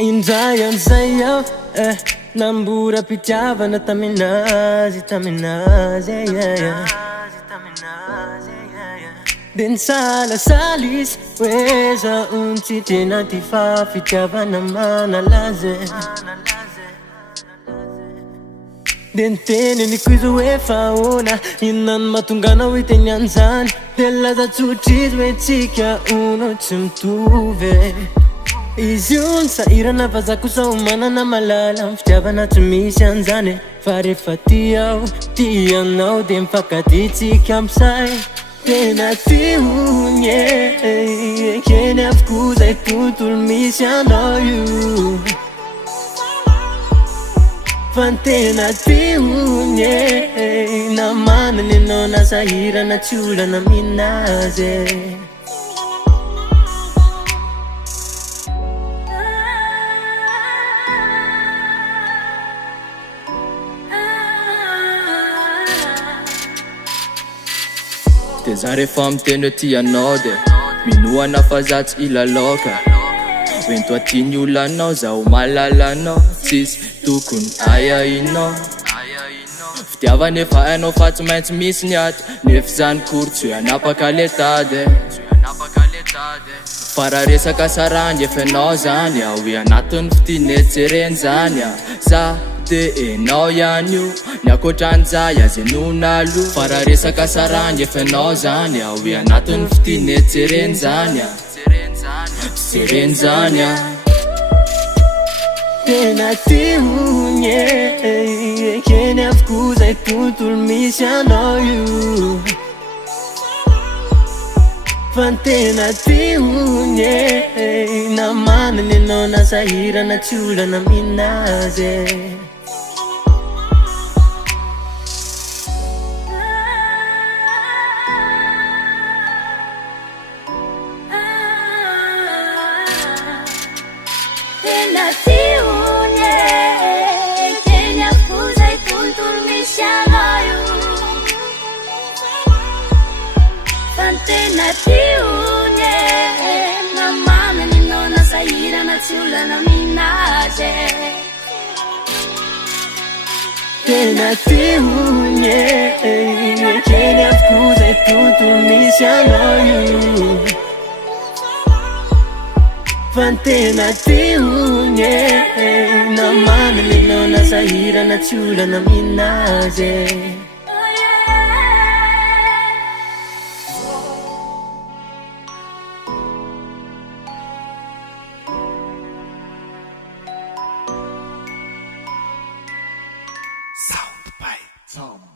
Indray amizay iaho nambora pitiavana taminazy de nisalasala izy hoe zaho tsy tena ty fa fitiavana manalaza de niteneniko izy hoe fa ahoana inona no mahatonga anao hiteny an'izany de laza tsotra izy hoe tsika ono tsy mitovy izy io nisahirana fa za kosa ho manana malala amin'ny fitiavana tsy misy an'izany fa rehefa ty aho ty anao de mifankaditsika am'say tena ty hony keny avokoa zay tontolo misy anao io fa tena ty hony na manana anao na sahirana tsy olana minazy de za rehefa miteny hoe ty anao de minoana fa za tsy ilalaoka hoento aty ny olanao zaho malala anao tsisy tokony ayainao fitiavana efa hainao fa tsy maintsy misy ny ato nefa zany kory tsy hoe anapaka le tady fa raha resaka sarany efa anao zany hoe anatin'ny fitinetsereny zany za de enao ihany io ny akoatran'izay azy enona alo fa raha resaka sarany efa anao zany hoe anatin'ny fitinetsereny zany sereny zany tena ty hony keny avokoa zay tontolo misy anao io fa tena ty hony na manana anao na sahirana tsy olana minazy tena ty hony keny avokoa zay tontolo misy anao io fa tena ty hony na manana anao na sahirana tsy olana minazy tena ty hony keny avokoa zay tontolo misy anao io fa tena ty hony na manana anao na sahirana tsy olana minazy Soundbite.